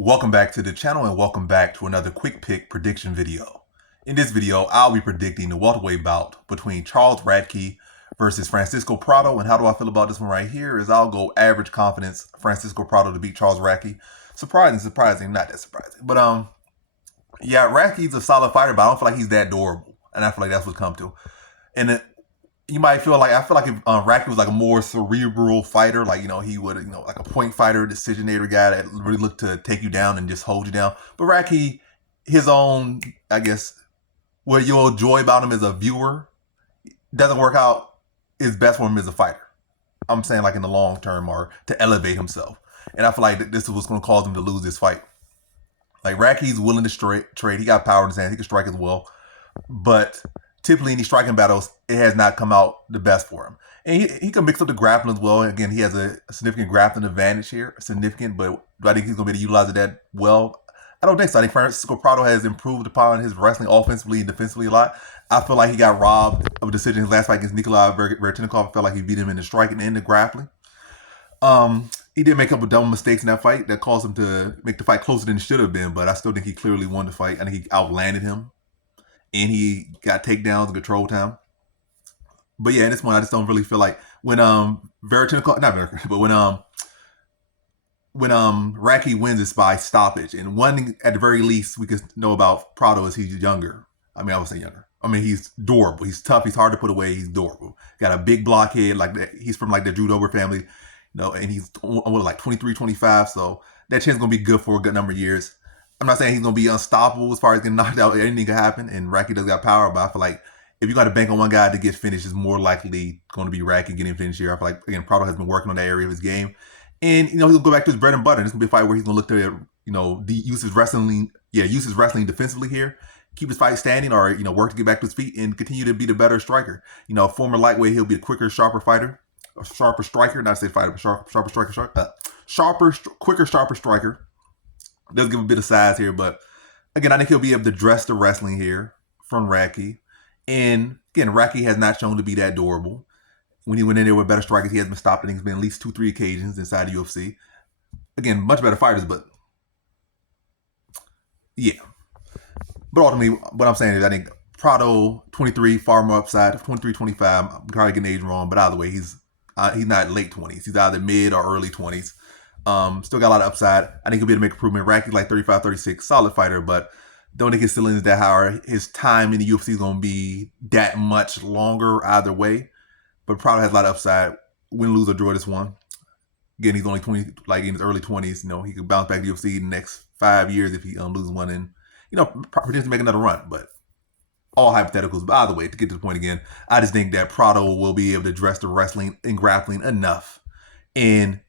Welcome back to the channel and welcome back to another quick pick prediction video. In this video, I'll be predicting the welterweight bout between Charles Radtke versus Francisco Prado. And how do I feel about this one right here is I'll go average confidence Francisco Prado to beat Charles Radtke. Surprising, not that surprising. But yeah, Radtke's a solid fighter, but I don't feel like he's that durable. And I feel like that's what's come to. And you might feel like, I feel like if Radtke was like a more cerebral fighter, like, he would, like a point fighter, decisionator guy that really looked to take you down and just hold you down. But Radtke, his own, I guess, what you'll enjoy about him as a viewer doesn't work out is best for him as a fighter. I'm saying like in the long term or to elevate himself. And I feel like this is what's going to cause him to lose this fight. Like Radtke's willing to trade. He got power in his hand. He can strike as well. But typically in these striking battles, it has not come out the best for him. And he can mix up the grappling as well. Again, he has a significant grappling advantage here. Significant, but do I think he's going to be able to utilize that well? I don't think so. I think Francisco Prado has improved upon his wrestling offensively and defensively a lot. I feel like he got robbed of a decision in his last fight against Nikolai Radtke. I felt like he beat him in the striking and the grappling. He did make a couple dumb mistakes in that fight that caused him to make the fight closer than it should have been, but I still think he clearly won the fight. I think he outlanded him. And he got takedowns and control time. But yeah, in this one, I just don't really feel like when Radtke wins this by stoppage, and one thing at the very least we could know about Prado is he's younger. I mean, I would say younger. I mean, he's durable. He's tough. He's hard to put away. He's durable. Got a big blockhead like that. He's from like the Drew Dober family, and he's like 23, 25. So that chance is gonna be good for a good number of years. I'm not saying he's going to be unstoppable as far as getting knocked out. Anything can happen, and Radtke does got power, but I feel like if you got to bank on one guy to get finished, it's more likely going to be Radtke getting finished here. I feel like, again, Prado has been working on that area of his game. And, he'll go back to his bread and butter. This is going to be a fight where he's going to look to, use his wrestling defensively here, keep his fight standing or, work to get back to his feet and continue to be the better striker. Former lightweight, he'll be a quicker, sharper fighter, a sharper striker, not to say fighter, but sharper striker, quicker, sharper striker. Does give a bit of size here, but again, I think he'll be able to dress the wrestling here from Radtke. And again, Radtke has not shown to be that durable. When he went in there with better strikers, he has been stopped. I think it's been at least 2-3 occasions inside the UFC. Again, much better fighters, but yeah. But ultimately, what I'm saying is I think Prado, 23, far more upside. 23, 25, I'm probably getting age wrong, but either way, he's not late 20s. He's either mid or early 20s. Still got a lot of upside. I think he'll be able to make improvement. Radtke's like 35, 36, solid fighter, but don't think his ceiling is that high. His time in the UFC is going to be that much longer either way. But Prado has a lot of upside. Win, lose, or draw this one. Again, he's only 20, like in his early 20s. He could bounce back to the UFC in the next 5 years if he loses one and, potentially make another run. But all hypotheticals. But either way, to get to the point again, I just think that Prado will be able to address the wrestling and grappling enough. And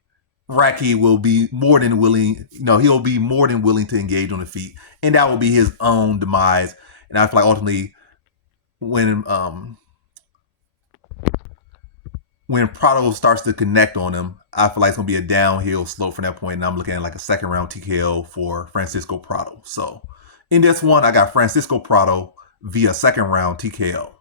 Radtke will be more than willing, he'll be more than willing to engage on the feet. And that will be his own demise. And I feel like ultimately when Prado starts to connect on him, I feel like it's going to be a downhill slope from that point. And I'm looking at like a second round TKO for Francisco Prado. So in this one, I got Francisco Prado via second round TKO.